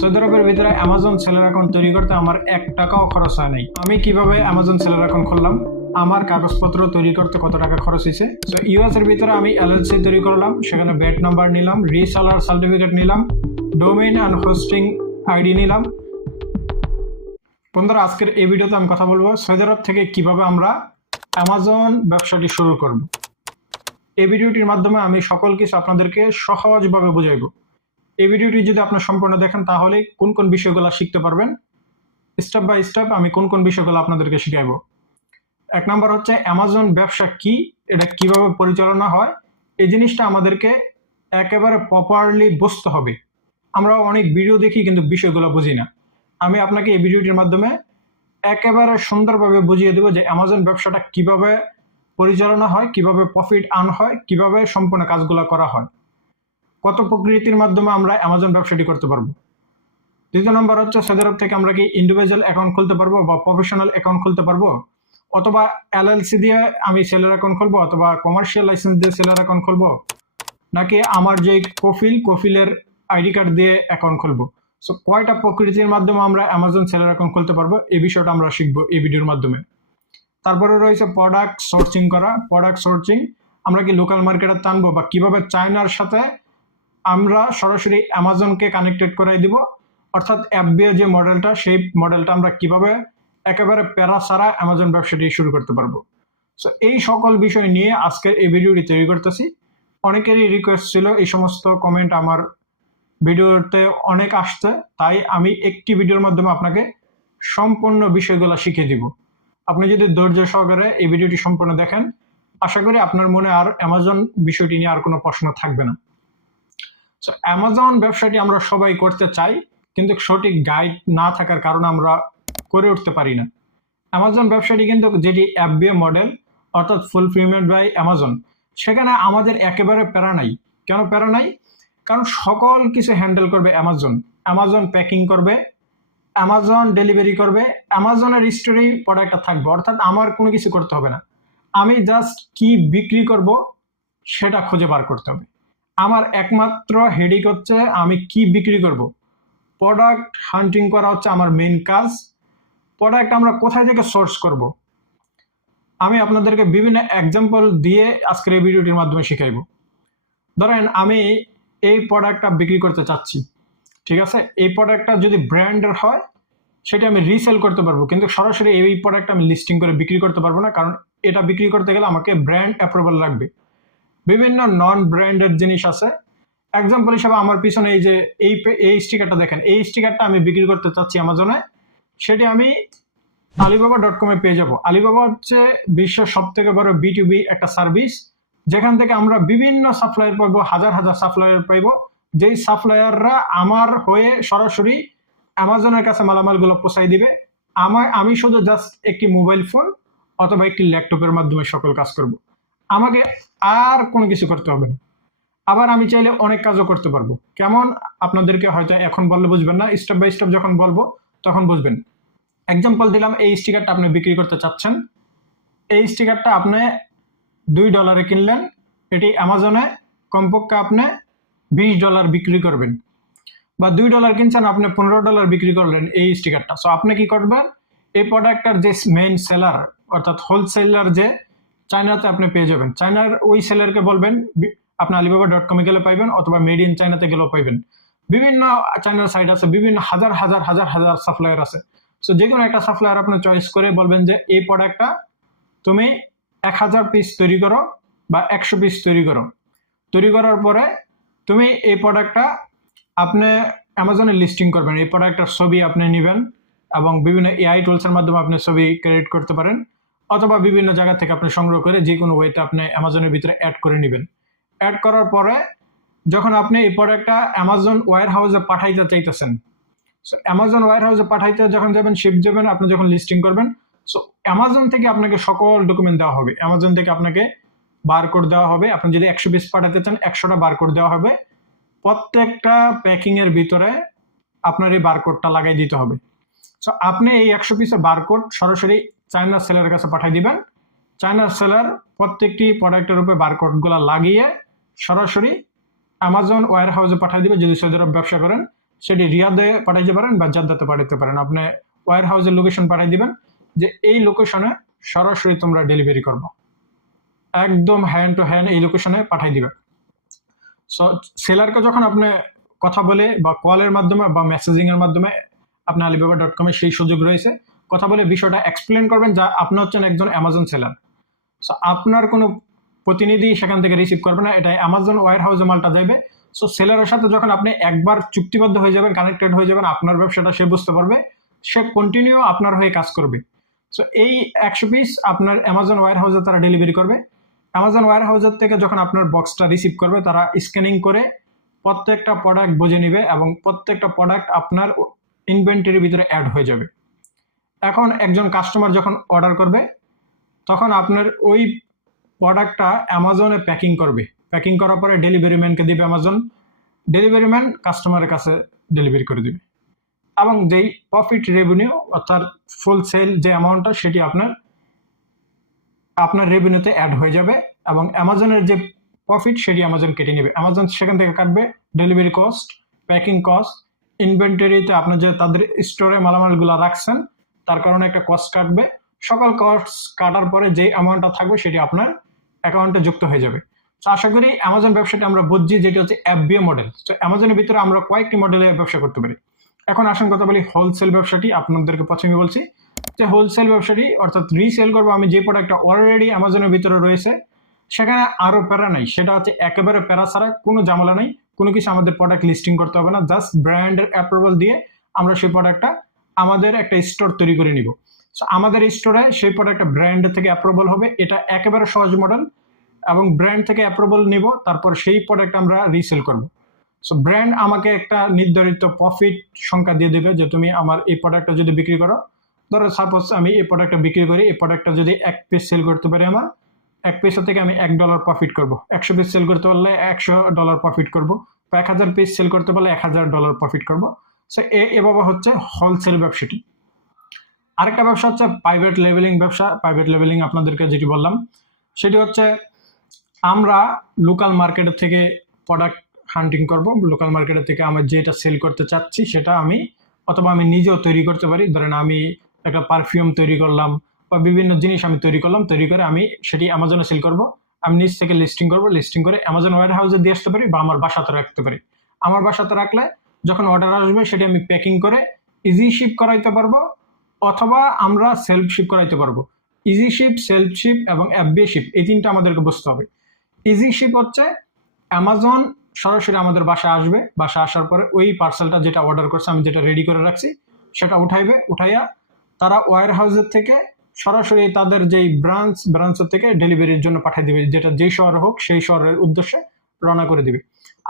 Saudi আরবের ভিতরে Amazon seller account তৈরি করতে আমার 1 টাকাও খরচ হয় নাই। আমি কিভাবে অ্যামাজন সেলার অ্যাকাউন্ট খুললাম, আমার কাগজপত্র তৈরি করতে কত টাকা খরচ হয়েছে। সো ইউএস এর ভিতরে আমি এলএলসি তৈরি করলাম, সেখানে ব্যাট নাম্বার নিলাম, রিসেলার সার্টিফিকেট নিলাম, ডোমেইন অ্যান্ড হোস্টিং আইডি নিলাম। বন্ধুরা, আজকের এই ভিডিওতে আমি কথা বলবো সৌদি আরব থেকে কিভাবে আমরা অ্যামাজন ব্যবসাটি শুরু করব। এই ভিডিওটির মাধ্যমে আমি সকল কিছু আপনাদেরকে সহজভাবে বুঝাইবো। এই ভিডিওটি যদি আপনার সম্পূর্ণ দেখেন তাহলে কোন কোন বিষয়গুলো শিখতে পারবেন, স্টেপ বাই স্টেপ আমি কোন কোন বিষয়গুলো আপনাদেরকে শিখাইবো। 1 নাম্বার হচ্ছে অ্যামাজন ব্যবসা কি, এটা কিভাবে পরিচালনা হয়, এই জিনিসটা আমাদেরকে একেবারে প্রপারলি বুঝতে হবে। আমরা অনেক ভিডিও দেখি কিন্তু বিষয়গুলো বুঝি না। আমি আপনাকে এই ভিডিওটির মাধ্যমে একেবারে সুন্দরভাবে বুঝিয়ে দেবো যে অ্যামাজন ব্যবসাটা কিভাবে পরিচালনা হয়, কিভাবে প্রফিট আর্ন হয়, কিভাবে সম্পূর্ণ কাজগুলো করা হয়, কত প্রকৃতির মাধ্যমে আমরা অ্যামাজন ব্যবসাটি করতে পারবো। 2 নম্বর হচ্ছে সৌদি আরব থেকে আমরা কি ইন্ডিভিজুয়াল অ্যাকাউন্ট খুলতে পারবো বা প্রফেশনাল অ্যাকাউন্ট খুলতে পারবো, অথবা এলএলসি দিয়ে আমি সেলার অ্যাকাউন্ট খুলবো, অথবা কমার্শিয়াল লাইসেন্স দিয়ে সেলার অ্যাকাউন্ট খুলবো, নাকি আমার যে কফিলের আইডি কার্ড দিয়ে অ্যাকাউন্ট খুলবো। সো কয়টা প্রকৃতির মাধ্যমে আমরা অ্যামাজন সেলার অ্যাকাউন্ট খুলতে পারবো, এই বিষয়টা আমরা শিখবো এই ভিডিওর মাধ্যমে। তারপরে রয়েছে প্রোডাক্ট সোর্সিং করা। প্রোডাক্ট সোর্সিং আমরা কি লোকাল মার্কেটে টানবো, বা কিভাবে চায়নার সাথে আমরা সরাসরি অ্যামাজনকে কানেক্টেড করাই দিব, অর্থাৎ এফবিআই যে মডেলটা, সেই মডেলটা আমরা কিভাবে একেবারে প্যারা ছাড়া অ্যামাজন ব্যবসাটি শুরু করতে পারবো। সো এই সকল বিষয় নিয়ে আজকের এই ভিডিওটি তৈরি করতেছি। অনেকেরই রিকোয়েস্ট ছিল, এই সমস্ত কমেন্ট আমার ভিডিওতে অনেক আসছে, তাই আমি একটি ভিডিওর মাধ্যমে আপনাকে সম্পূর্ণ বিষয়গুলো শিখিয়ে দিব। আপনি যদি ধৈর্য সহকারে এই ভিডিওটি সম্পূর্ণ দেখেন, আশা করি আপনার মনে আর অ্যামাজন বিষয়টি নিয়ে আর কোনো প্রশ্ন থাকবে না। সো অ্যামাজন ব্যবসাটি আমরা সবাই করতে চাই, কিন্তু সঠিক গাইড না থাকার কারণে আমরা করে উঠতে পারি না। অ্যামাজন ব্যবসাটি কিন্তু যেটি এফবিএ মডেল, অর্থাৎ ফুলফিলমেন্ট বাই অ্যামাজন, সেখানে আমাদের একেবারে প্যারা নাই। কেন প্যারা নাই? কারণ সকল কিছু হ্যান্ডেল করবে অ্যামাজন। অ্যামাজন প্যাকিং করবে, অ্যামাজন ডেলিভারি করবে, অ্যামাজনের স্টোরি প্রোডাক্টটা থাকবে, অর্থাৎ আমার কোনো কিছু করতে হবে না। আমি জাস্ট কি বিক্রি করব সেটা খুঁজে বার করতে হবে। আমার একমাত্র হেডেক হচ্ছে আমি কি বিক্রি করব। প্রোডাক্ট হান্টিং করা হচ্ছে আমার মেইন কাজ। প্রোডাক্ট আমরা কোথায় থেকে সোর্স করব, আমি আপনাদেরকে বিভিন্ন এক্সাম্পল দিয়ে আজকের এই ভিডিওটির মাধ্যমে শিখাইব। ধরেন আমি এই প্রোডাক্টটা বিক্রি করতে চাচ্ছি, ঠিক আছে। এই প্রোডাক্টটা যদি ব্র্যান্ডের হয় সেটা আমি রিসেল করতে পারবো, কিন্তু সরাসরি এই প্রোডাক্টটা আমি লিস্টিং করে বিক্রি করতে পারবো না, কারণ এটা বিক্রি করতে গেলে আমাকে ব্র্যান্ড অ্যাপ্রুভাল লাগবে। বিভিন্ন নন ব্র্যান্ডেড জিনিস আছে। এক্সাম্পল হিসাবে আমার পিছনে এই যে এই স্টিকারটা দেখেন, এই স্টিকারটা আমি বিক্রি করতে চাচ্ছি অ্যামাজনে, সেটি আমি alibaba.com পেয়ে যাব। আলিবাবা হচ্ছে বিশ্বের সব থেকে বড় B2B একটা সার্ভিস, যেখান থেকে আমরা বিভিন্ন সাপ্লায়ার পাবো, হাজার হাজার সাপ্লায়ার পাইবো, যেই সাপ্লায়াররা আমার হয়ে সরাসরি অ্যামাজনের কাছে মালামালগুলো পৌঁছাই দিবে। আমি শুধু জাস্ট একটি মোবাইল ফোন অথবা একটি ল্যাপটপের মাধ্যমে সকল কাজ করব। আমাকে আর কোনো কিছু করতে হবে না। আবার আমি চাইলে অনেক কাজও করতে পারবো। কেমন, আপনাদেরকে হয়তো এখন বললে বুঝবেন না, স্টেপ বাই স্টেপ যখন বলবো তখন বুঝবেন। এক্সাম্পল দিলাম, এই স্টিকারটা আপনি বিক্রি করতে চাচ্ছেন। এই স্টিকারটা আপনি $2 কিনলেন, এটি অ্যামাজনে কমপক্ষে আপনি $20 বিক্রি করবেন, বা $2 কিনছেন আপনি $15 বিক্রি করলেন এই স্টিকারটা। সো আপনি কি করবেন, এই প্রোডাক্টটার যে মেইন সেলার অর্থাৎ হোলসেলার যে চায়নাতে আপনি পেয়ে যাবেন, চায়নার ওই সেলারকে বলবেন, আপনি alibaba.com গেলে পাইবেন, অথবা মেড ইন চায়নাতে গেলেও পাইবেন। বিভিন্ন চায়নার সাইট আছে, বিভিন্ন হাজার হাজার হাজার হাজার সাপ্লায়ার আছে। সো যে কোনো একটা সাপ্লায়ার আপনি চয়েস করে বলবেন যে এই প্রোডাক্টটা তুমি 1000 পিস তৈরি করো বা 100 পিস তৈরি করো। তৈরি করার পরে তুমি এই প্রোডাক্টটা আপনি অ্যামাজনে লিস্টিং করবেন। এই প্রোডাক্টটার ছবি আপনি নেবেন এবং বিভিন্ন এআই টুলসের মাধ্যমে আপনি ছবি ক্রিয়েট করতে পারেন, অথবা বিভিন্ন জায়গা থেকে আপনি সংগ্রহ করে যে কোনো ওয়েতে আপনি অ্যামাজনের ভিতরে অ্যাড করে নেবেন। অ্যাড করার পরে যখন আপনি এই প্রোডাক্টটা অ্যামাজন ওয়্যার হাউসে পাঠাইতে চাইতেছেন, সো অ্যামাজন ওয়্যার হাউসে পাঠাইতে যখন যাবেন, শিপ যাবেন, আপনি যখন লিস্টিং করবেন, সো অ্যামাজন থেকে আপনাকে সকল ডকুমেন্ট দেওয়া হবে। অ্যামাজন থেকে আপনাকে বারকোড দেওয়া হবে। আপনি যদি 100 পিস পাঠাতে চান 100টা বারকোড দেওয়া হবে। প্রত্যেকটা প্যাকিং এর ভিতরে আপনার এই বারকোডটা লাগাই দিতে হবে। সো আপনি এই 100 পিসের বারকোড সরাসরি চায়নার সেলারের কাছে পাঠিয়ে দিবেন। চায়নার সেলার প্রত্যেকটি প্রোডাক্টের উপরে বারকোডগুলো লাগিয়ে সরাসরি অ্যামাজন ওয়্যার হাউসে পাঠিয়ে দিবে। যদি সৌদি আরব ব্যবসা করেন সেটি রিয়াদে পাঠাইতে পারেন বা জাদ্দাতে পাঠাইতে পারেন। আপনি ওয়্যার হাউসের লোকেশন পাঠিয়ে দিবেন যে এই লোকেশনে সরাসরি তোমরা ডেলিভারি করবো, একদম হ্যান্ড টু হ্যান্ড এই লোকেশনে পাঠিয়ে দিবেন। সো সেলারকে যখন আপনি কথা বলে বা কলের মাধ্যমে বা মেসেজিং এর মাধ্যমে, আপনি alibaba.com এ সেই সুযোগ রয়েছে, কথা বলে বিষয়টা এক্সপ্লেন করবেন যা আপনি হচ্ছেন একজন অ্যামাজন সেলার। সো আপনার কোনো প্রতিনিধি সেখান থেকে রিসিভ করবে না, এটা অ্যামাজন ওয়্যার হাউসে মালটা যাবে। সো সেলারের সাথে যখন আপনি একবার চুক্তিবদ্ধ হয়ে যাবেন, কানেক্টেড হয়ে যাবেন, আপনার ব্যবসাটা সে বুঝতে পারবে, সে কন্টিনিউ আপনার হয়ে কাজ করবে। সো এই 100 পিস আপনার অ্যামাজন ওয়্যার হাউসে তারা ডেলিভারি করবে। অ্যামাজন ওয়্যার হাউসের থেকে যখন আপনার বক্সটা রিসিভ করবে, তারা স্ক্যানিং করে প্রত্যেকটা প্রোডাক্ট বুঝে নেবে এবং প্রত্যেকটা প্রোডাক্ট আপনার ইনভেন্টরির ভিতরে অ্যাড হয়ে যাবে। এখন একজন কাস্টমার যখন অর্ডার করবে, তখন আপনার ওই প্রোডাক্টটা অ্যামাজনে প্যাকিং করবে, প্যাকিং করার পরে ডেলিভারি ম্যানকে দিবে অ্যামাজন, ডেলিভারি ম্যান কাস্টমারের কাছে ডেলিভারি করে দিবে, এবং যেই প্রফিট রেভিনিউ অর্থাৎ ফুল সেল যে অ্যামাউন্টটা সেটি আপনার রেভিনিউতে অ্যাড হয়ে যাবে, এবং অ্যামাজনের যে প্রফিট সেটি অ্যামাজন কেটে নেবে। অ্যামাজন সেখান থেকে কাটবে ডেলিভারি কস্ট, প্যাকিং কস্ট, ইনভেন্টরিতে আপনার যে তাদের স্টোরে মালামালগুলো রাখছেন তার কারণে একটা কস্ট কাটবে। সকল কস্ট কাটার পরে যে অ্যামাউন্টটা থাকবে সেটি আপনার অ্যাকাউন্টে যুক্ত হয়ে যাবে। তো আশা করি অ্যামাজন ব্যবসাটি আমরা বুঝছি, যেটি হচ্ছে FBA মডেল। তো অ্যামাজনের ভিতরে আমরা কয়েকটি মডেলে ব্যবসা করতে পারি। এখন আসুন কথা বলি হোলসেল ব্যবসাটি। আপনাদেরকে প্রথমে বলছি যে হোলসেল ব্যবসাটি অর্থাৎ রিসেল করবো আমি যে প্রোডাক্টটা অলরেডি অ্যামাজনের ভিতরে রয়েছে, সেখানে আরো প্যারা নাই, সেটা হচ্ছে একেবারে প্যারা ছাড়া, কোনো ঝামেলা নাই, কোনো কিছু আমাদের প্রোডাক্ট লিস্টিং করতে হবে না, জাস্ট ব্র্যান্ডের অ্যাপ্রুভাল দিয়ে আমরা সেই প্রোডাক্টটা আমাদের একটা স্টোর তৈরি করে নিব। সো আমাদের স্টোরে সেই প্রোডাক্টটা ব্র্যান্ড থেকে অ্যাপ্রুভাল হবে, এটা একেবারে সহজ মডেল, এবং ব্র্যান্ড থেকে অ্যাপ্রুভাল নিব, তারপর সেই প্রোডাক্ট আমরা রিসেল করব। সো ব্র্যান্ড আমাকে একটা নির্ধারিত প্রফিট সংখ্যা দিয়ে দেবে যে তুমি আমার এই প্রোডাক্টটা যদি বিক্রি করো, ধরো সাপোজ আমি এই প্রোডাক্টটা বিক্রি করি, এই প্রোডাক্টটা যদি 1 পিস সেল করতে পারি, আমার 1 পিসের থেকে আমি $1 প্রফিট করব। 100 পিস সেল করতে পারলে $100 প্রফিট করব, বা 1000 পিস সেল করতে পারলে $1000 প্রফিট করব। সো এভাবে হচ্ছে হোলসেল ব্যবসাটি। আরেকটা ব্যবসা হচ্ছে প্রাইভেট লেভেলিং ব্যবসা। প্রাইভেট লেভেলিং আপনাদেরকে যেটি বললাম সেটি হচ্ছে আমরা লোকাল মার্কেটের থেকে প্রোডাক্ট হান্টিং করব। লোকাল মার্কেটের থেকে আমি যেটা সেল করতে চাচ্ছি সেটা আমি, অথবা আমি নিজেও তৈরি করতে পারি। ধরেন আমি একটা পারফিউম তৈরি করলাম বা বিভিন্ন জিনিস আমি তৈরি করলাম, তৈরি করে আমি সেটি অ্যামাজনে সেল করব। আমি নিজ থেকে লিস্টিং করব, লিস্টিং করে অ্যামাজন ওয়্যার হাউসে দিয়ে আসতে পারি বা আমার বাসাতে রাখতে পারি। আমার বাসাতে রাখলে যখন অর্ডার আসবে সেটি আমি প্যাকিং করে ইজি শিপ করাইতে পারবো, অথবা আমরা সেলফ শিপ করাইতে পারবো। ইজি শিপ, সেলফ শিপ এবং FBA শিপ, এই তিনটা আমাদেরকে বুঝতে হবে। ইজি শিপ হচ্ছে অ্যামাজন সরাসরি আমাদের বাসায় আসবে, বাসায় আসার পরে ওই পার্সেলটা যেটা অর্ডার করছে, আমি যেটা রেডি করে রাখছি সেটা উঠাইয়া তারা ওয়্যার হাউসের থেকে সরাসরি তাদের যেই ব্রাঞ্চের থেকে ডেলিভারির জন্য পাঠিয়ে দিবে, যেটা যেই শহরে হোক সেই শহরের উদ্দেশ্যে রওনা করে দিবে।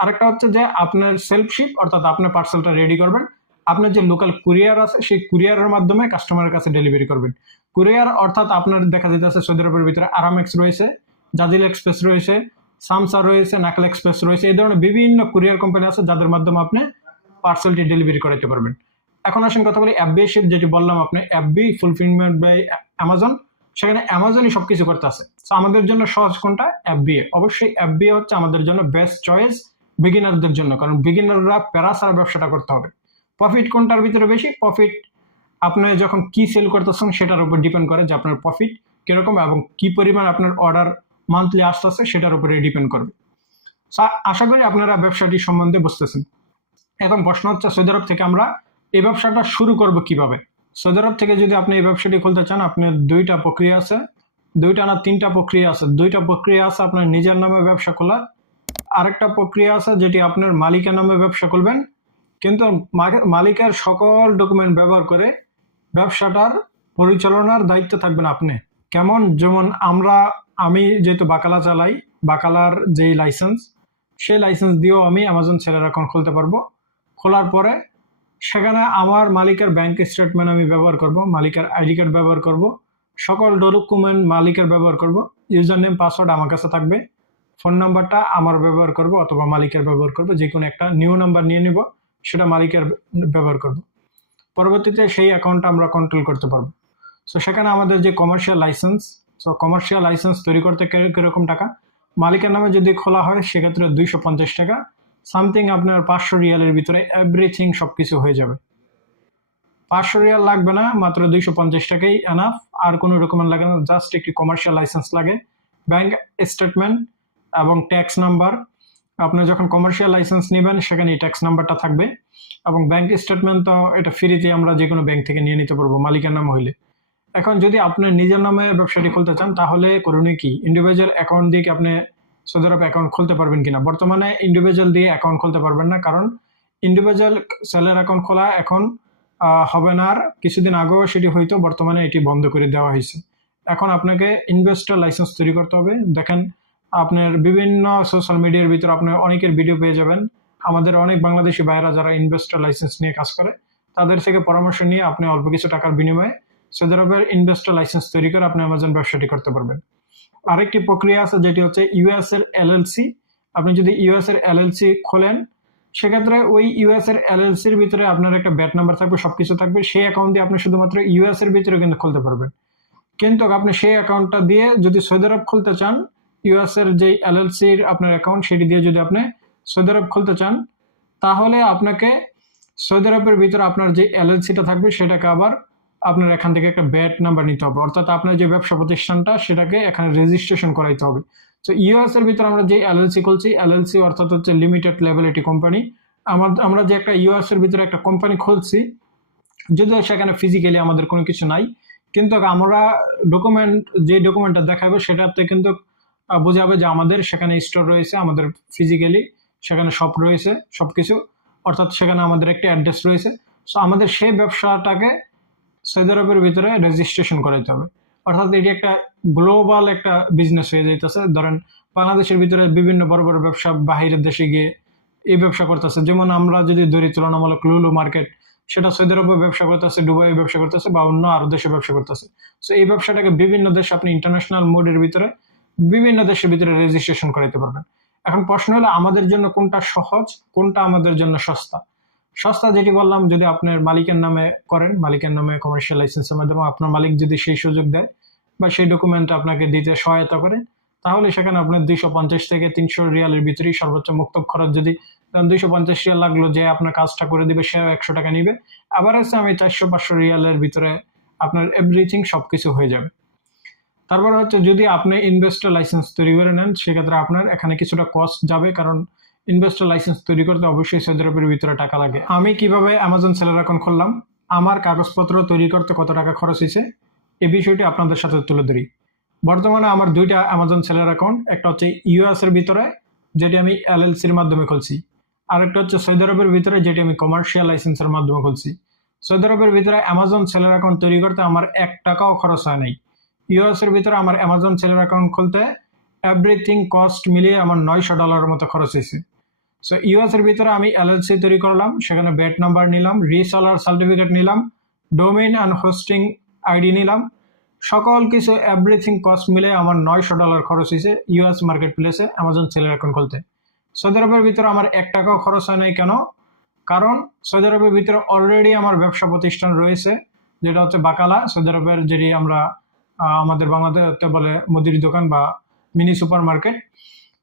আরেকটা হচ্ছে যে আপনার সেলফ শিপ, অর্থাৎ আপনার পার্সেলটা রেডি করবেন, আপনার যে লোকাল কুরিয়ার আছে সেই কুরিয়ারের মাধ্যমে কাস্টমারের কাছে ডেলিভারি করবেন। কুরিয়ার অর্থাৎ আপনার দেখা যেতেছে সৌদি আরবের ভিতরে আরামেক্স রয়েছে, জাজিল এক্সপ্রেস রয়েছে, সামসা রয়েছে, নাকল এক্সপ্রেস রয়েছে, এই ধরনের বিভিন্ন কুরিয়ার কোম্পানি আছে যাদের মাধ্যমে আপনি পার্সেলটি ডেলিভারি করাইতে পারবেন। এখন আসেন কথা বলি FBA শিপ, যেটি বললাম আপনি FB ফুলফিলমেন্ট বাই অ্যামাজন, সেখানে অ্যামাজনই সবকিছু করতে আছে। তো আমাদের জন্য সহজ কোনটা? FBA। অবশ্যই FBA হচ্ছে আমাদের জন্য বেস্ট চয়েস বিগিনারদের জন্য, কারণ বিগিনাররা প্যারা ছাড়া ব্যবসাটা করতে হবে। প্রফিট কোনটার ভিতরে বেশি? প্রফিট আপনি যখন কি সেল করতেছেন সেটার উপর ডিপেন্ড করে যে আপনার প্রফিট কিরকম এবং কি পরিমাণ আপনার অর্ডার মান্থলি আসতেছে সেটার উপরে ডিপেন্ড করবে। আশা করি আপনারা ব্যবসাটি সম্বন্ধে বুঝতেছেন। এখন প্রশ্ন হচ্ছে সৌদি আরব থেকে আমরা এই ব্যবসাটা শুরু করব কিভাবে? সৌদি আরব থেকে যদি আপনি এই ব্যবসাটি খুলতে চান, আপনার দুইটা প্রক্রিয়া আছে, দুইটা না তিনটা প্রক্রিয়া আছে। দুইটা প্রক্রিয়া আছে আপনার নিজের নামে ব্যবসা খোলার, আরেকটা প্রক্রিয়া আছে যেটি আপনার মালিকের নামে ব্যবসা খুলবেন, কিন্তু মালিকের সকল ডকুমেন্ট ব্যবহার করে ব্যবসাটার পরিচালনার দায়িত্ব থাকবেন আপনি। কেমন? যেমন আমি যেহেতু বাকালা চালাই, বাকালার যেই লাইসেন্স, সেই লাইসেন্স দিয়েও আমি অ্যামাজন সেলার অ্যাকাউন্ট খুলতে পারবো। খোলার পরে সেখানে আমার মালিকের ব্যাংক স্টেটমেন্ট আমি ব্যবহার করব, মালিকের আইডি কার্ড ব্যবহার করব, সকল ডকুমেন্ট মালিকের ব্যবহার করব, ইউজার নেম পাসওয়ার্ড আমার কাছে থাকবে, ফোন নাম্বারটা আমার ব্যবহার করব অথবা মালিকের ব্যবহার করব, যে কোনো একটা নিউ নাম্বার নিয়ে নিব, সেটা মালিকের ব্যবহার করব। পরবর্তীতে সেই অ্যাকাউন্টটা আমরা কন্ট্রোল করতে পারবো। সো সেখানে আমাদের যে কমার্শিয়াল লাইসেন্স তৈরি করতে কিরকম টাকা? মালিকের নামে যদি খোলা হয় সেক্ষেত্রে 250 টাকা, সামথিং আপনার 500 রিয়ালের ভিতরে এভরিথিং সবকিছু হয়ে যাবে। 500 রিয়াল লাগবে না, মাত্র 250 টাকাই এনাফ। আর কোনো ডকুমেন্ট লাগে না, জাস্ট একটি কমার্শিয়াল লাইসেন্স লাগে, ব্যাংক স্টেটমেন্ট এবং ট্যাক্স নাম্বার। আপনি যখন কমার্শিয়াল লাইসেন্স নেবেন সেখানে ট্যাক্স নাম্বারটা থাকবে, এবং ব্যাংক স্টেটমেন্ট তো এটা ফ্রিতে আমরা যে কোনো ব্যাংক থেকে নিয়ে নিতে পারবো মালিকের নাম হইলে। এখন যদি আপনি নিজের নামে ব্যবসাটি খুলতে চান তাহলে করণীয় কি? ইন্ডিভিজুয়াল অ্যাকাউন্ট দিয়ে কি আপনি সৌদি আরব অ্যাকাউন্ট খুলতে পারবেন কিনা? বর্তমানে ইন্ডিভিজুয়াল দিয়ে অ্যাকাউন্ট খুলতে পারবেন না, কারণ ইন্ডিভিজুয়াল সেলের অ্যাকাউন্ট খোলা এখন হবে না। আর কিছুদিন আগেও সেটি হয়তো, বর্তমানে এটি বন্ধ করে দেওয়া হয়েছে। এখন আপনাকে ইনভেস্টর লাইসেন্স তৈরি করতে হবে। দেখেন আপনার বিভিন্ন সোশ্যাল মিডিয়ার ভিতরে আপনি অনেকের ভিডিও পেয়ে যাবেন। আমাদের অনেক বাংলাদেশি ভাইয়েরা যারা ইনভেস্টর লাইসেন্স নিয়ে কাজ করে তাদের থেকে পরামর্শ নিয়ে আপনি অল্প কিছু টাকার বিনিময়ে সৌদি আরবের ইনভেস্টর লাইসেন্স তৈরি করে আপনি অ্যামাজন ব্যবসাটি করতে পারবেন। আরেকটি প্রক্রিয়া আছে যেটি হচ্ছে ইউএস এর এলএলসি। আপনি যদি ইউএস এর এলএলসি খোলেন সেক্ষেত্রে ওই ইউএস এর এলএলসির ভিতরে আপনার একটা ব্যাট নাম্বার থাকবে, সবকিছু থাকবে। সেই অ্যাকাউন্ট দিয়ে আপনি শুধুমাত্র ইউএস এর ভিতরে কিন্তু খুলতে পারবেন। কিন্তু আপনি সেই অ্যাকাউন্টটা দিয়ে যদি সৌদি আরব খুলতে চান, ইউএস এর যে এলএলসির আপনার অ্যাকাউন্ট সেটি দিয়ে যদি আপনি সৌদি আরব খুলতে চান, তাহলে আপনাকে সৌদি আরবের ভিতরে আপনার যে এলএলসিটা থাকবে সেটাকে আবার আপনার এখান থেকে একটা ব্যাট নাম্বার নিতে হবে, অর্থাৎ আপনার যে ব্যবসা প্রতিষ্ঠানটা সেটাকে এখানে রেজিস্ট্রেশন করাইতে হবে। তো ইউএস এর ভিতরে আমরা যে এলএলসি খুলছি, এলএলসি অর্থাৎ হচ্ছে লিমিটেড লায়াবিলিটি কোম্পানি। আমরা যে একটা ইউএস এর ভিতরে একটা কোম্পানি খুলছি, যদিও সেখানে ফিজিক্যালি আমাদের কোনো কিছু নাই, কিন্তু আমরা যে ডকুমেন্টটা দেখাবো সেটাতে কিন্তু বোঝাবে যে আমাদের সেখানে স্টোর রয়েছে, আমাদের ফিজিক্যালি সেখানে শপ রয়েছে সবকিছু, অর্থাৎ সেখানে আমাদের একটা অ্যাড্রেস রয়েছে। সো আমাদের সেই ব্যবসাটাকে সৌদি আরবের ভিতরে রেজিস্ট্রেশন করাইতে হবে, অর্থাৎ এটি একটা গ্লোবাল একটা বিজনেস হয়ে যাইতেছে। ধরেন বাংলাদেশের ভিতরে বিভিন্ন বড় বড় ব্যবসা বাহিরের দেশে গিয়ে এই ব্যবসা করতেছে। যেমন আমরা যদি ধরি তুলনামূলক লুলু মার্কেট, সেটা সৌদি আরবে ব্যবসা করতেছে, দুবাই ব্যবসা করতেছে, বা অন্য আরো দেশে ব্যবসা করতেছে। সো এই ব্যবসাটাকে বিভিন্ন দেশে আপনি ইন্টারন্যাশনাল মোডের ভিতরে বিভিন্ন দেশের ভিতরে রেজিস্ট্রেশন করাইতে পারবেন। এখন প্রশ্ন হলো আমাদের জন্য কোনটা সহজ, কোনটা আমাদের জন্য সস্তা। সস্তা যেটি বললাম, যদি আপনার মালিকের নামে করেন, মালিকের নামে কমার্শিয়াল লাইসেন্সের মাধ্যমে আপনার মালিক যদি সেই সুযোগ দেয় বা সেই ডকুমেন্ট আপনাকে দিতে সহায়তা করে, তাহলে সেখানে আপনার 250 থেকে 300 রিয়ালের ভিতরেই সর্বোচ্চ মুক্ত খরচ। যদি 250 রিয়াল লাগলো, যে আপনার কাজটা করে দিবে সে 100 টাকা নিবে, আবার হচ্ছে আমি 400-500 রিয়ালের ভিতরে আপনার এভরিথিং সবকিছু হয়ে যাবে। তারপর হচ্ছে যদি আপনি ইনভেস্টর লাইসেন্স তৈরি করে নেন সেক্ষেত্রে আপনার এখানে কিছুটা কস্ট যাবে, কারণ ইনভেস্টর লাইসেন্স তৈরি করতে অবশ্যই সৌদি আরবের ভিতরে টাকা লাগে। আমি কিভাবে অ্যামাজন সেলার অ্যাকাউন্ট খুললাম, আমার কাগজপত্র তৈরি করতে কত টাকা খরচ হয়েছে, এই বিষয়টি আপনাদের সাথে তুলে ধরি। বর্তমানে আমার দুইটা অ্যামাজন সেলার অ্যাকাউন্ট, একটা হচ্ছে ইউএস এর ভিতরে যেটি আমি এলএলসির মাধ্যমে খুলছি, আরেকটা হচ্ছে সৌদি আরবের ভিতরে যেটি আমি কমার্শিয়াল লাইসেন্সের মাধ্যমে খুলছি। সৌদি আরবের ভিতরে অ্যামাজন সেলার অ্যাকাউন্ট তৈরি করতে আমার 1 টাকাও খরচ হয় নাই। ইউএস এর ভিতরে আমার অ্যামাজন সেলার অ্যাকাউন্ট খুলতে এভরিথিং কস্ট মিলিয়ে আমার $900 মতো খরচ হয়েছে। সো ইউএস এর ভিতরে আমি এলএলসি তৈরি করলাম, সেখানে ব্যাট নাম্বার নিলাম, রিসেলার সার্টিফিকেট নিলাম, ডোমেইন অ্যান্ড হোস্টিং আইডি নিলাম, সকল কিছু এভরিথিং কস্ট মিলে আমার $900 খরচ হয়েছে ইউএস মার্কেট প্লেসে অ্যামাজন সেলার অ্যাকাউন্ট খুলতে। সৌদি আরবের ভিতরে আমার 1 টাকাও খরচ হয় নাই। কেন? কারণ সৌদি আরবের ভিতরে অলরেডি আমার ব্যবসা প্রতিষ্ঠান রয়েছে, যেটা হচ্ছে বাকালা। সৌদি আরবের যেটি আমরা আমাদের বাংলাদেশে বলে মুদির দোকান বা মিনি সুপার মার্কেট।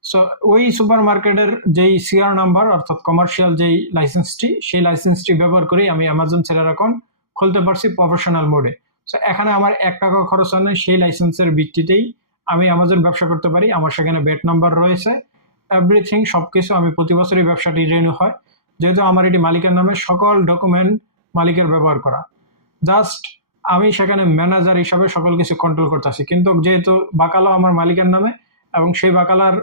সো ওই সুপার মার্কেটের যেই সিআর নাম্বার অর্থাৎ কমার্শিয়াল যেই লাইসেন্সটি, সেই লাইসেন্সটি ব্যবহার করেই আমি অ্যামাজন সেলার অ্যাকাউন্ট খুলতে পারছি প্রফেশনাল মোডে। সো এখানে আমার 1 টাকা খরচ হয় না, সেই লাইসেন্সের ভিত্তিতেই আমি অ্যামাজন ব্যবসা করতে পারি। আমার সেখানে ব্যাট নাম্বার রয়েছে, এভরিথিং সবকিছু। আমি প্রতি বছরই ব্যবসাটি রিনিউ হয়, যেহেতু আমার এটি মালিকের নামে, সকল ডকুমেন্ট মালিকের ব্যবহার করা। জাস্ট আমি সেখানে ম্যানেজার হিসাবে সকল কিছু কন্ট্রোল করতেছি। কিন্তু যেহেতু বাকালা আমার মালিকের নামে এবং সেই বাকালার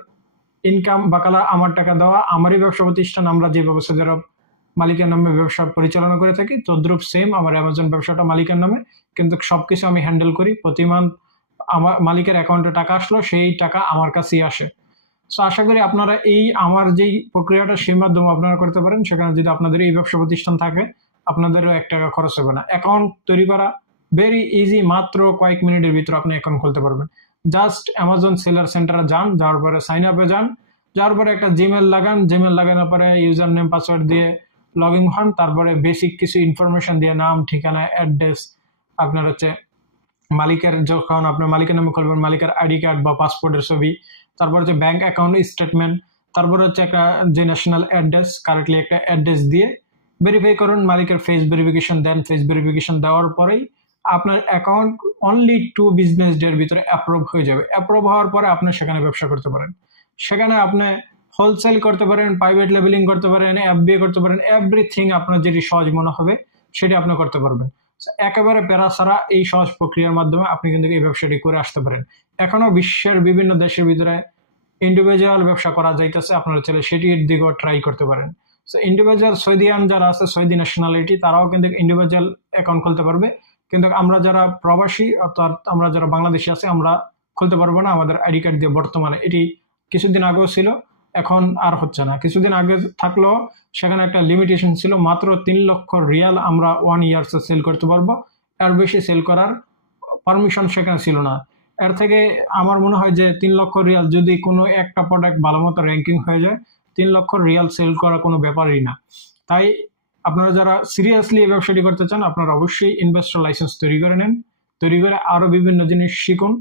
ইনকাম, বাকালা আমার টাকা দেওয়া, আমারই ব্যবসা প্রতিষ্ঠান, আমরা যেভাবে সৌদি আরব মালিকের নামে ব্যবসা পরিচালনা করে থাকি, তদ্রুপ সেম আমার অ্যামাজন ব্যবসাটা মালিকের নামে, কিন্তু সবকিছু আমি হ্যান্ডেল করি। প্রতি মান্থ আমার মালিকের অ্যাকাউন্টে টাকা আসলো, সেই টাকা আমার কাছেই আসে। সো আশা করি আপনারা এই আমার যেই প্রক্রিয়াটা সেই মাধ্যমে আপনারা করতে পারেন। সেখানে যদি আপনাদের এই ব্যবসা প্রতিষ্ঠান থাকে আপনাদেরও 1 টাকা খরচ হবে না। অ্যাকাউন্ট তৈরি করা ভেরি ইজি, মাত্র কয়েক মিনিটের ভিতরে আপনি অ্যাকাউন্ট খুলতে পারবেন। জাস্ট অ্যামাজন সেলার সেন্টারে যান, যাওয়ার পরে সাইন আপে যান, যাওয়ার পরে একটা জিমেল লাগান, জিমেল লাগানোর পরে ইউজার নেম পাসওয়ার্ড দিয়ে লগ ইন হন। তারপরে বেসিক কিছু ইনফরমেশন দিয়ে নাম, ঠিকানা, অ্যাড্রেস, আপনার হচ্ছে মালিকের, যখন আপনার মালিকের নামে খুলবেন মালিকের আইডি কার্ড বা পাসপোর্টের ছবি, তারপর হচ্ছে ব্যাংক অ্যাকাউন্ট স্টেটমেন্ট, তারপর হচ্ছে একটা যে ন্যাশনাল অ্যাড্রেস, কারেক্টলি একটা অ্যাড্রেস দিয়ে ভেরিফাই করুন, মালিকের ফেস ভেরিফিকেশন দেন। ফেস ভেরিফিকেশন দেওয়ার পরেই আপনার অ্যাকাউন্ট অনলি 2 বিজনেস ডের ভিতরে অ্যাপ্রুভ হয়ে যাবে। অ্যাপ্রুভ হওয়ার পরে আপনি সেখানে ব্যবসা করতে পারেন। সেখানে আপনি হোলসেল করতে পারেন, প্রাইভেট লেবেলিং করতে পারেন, এফবিএ করতে পারেন, এভরিথিং আপনার যেটি সহজ মনে হবে সেটি আপনি করতে পারবেন। একেবারে প্যারা ছাড়া এই সহজ প্রক্রিয়ার মাধ্যমে আপনি কিন্তু এই ব্যবসাটি করে আসতে পারেন। এখনো বিশ্বের বিভিন্ন দেশের ভিতরে ইন্ডিভিজুয়াল ব্যবসা করা যাইতেছে, আপনারা চাইলে সেটির দিকেও ট্রাই করতে পারেন। সো ইন্ডিভিজুয়াল সৌদিয়ান যারা আছে, সৌদি ন্যাশনালিটি, তারাও কিন্তু ইন্ডিভিজুয়াল অ্যাকাউন্ট খুলতে পারবে, কিন্তু আমরা যারা প্রবাসী অর্থাৎ আমরা যারা বাংলাদেশি আছে আমরা খুলতে পারবো না আমাদের আইডি কার্ড দিয়ে। বর্তমানে এটি কিছুদিন আগেও ছিল, এখন আর হচ্ছে না। কিছুদিন আগে থাকলেও সেখানে একটা লিমিটেশন ছিল, মাত্র 3 লক্ষ রিয়াল আমরা 1 ইয়ার্সে সেল করতে পারবো, এর বেশি সেল করার পারমিশন সেখানে ছিল না। এর থেকে আমার মনে হয় যে 3 লক্ষ রিয়াল যদি কোনো একটা প্রোডাক্ট ভালো মতো র্যাঙ্কিং হয়ে যায়, 3 লক্ষ রিয়াল সেল করা কোনো ব্যাপারই না। তাই আপনারা যারা সিরিয়াসলি এই ব্যবসাটি করতে চান, আপনারা অবশ্যই ইনভেস্টর লাইসেন্স তৈরি করে নেন, তৈরি করে আরো বিভিন্ন জিনিস শিখুন।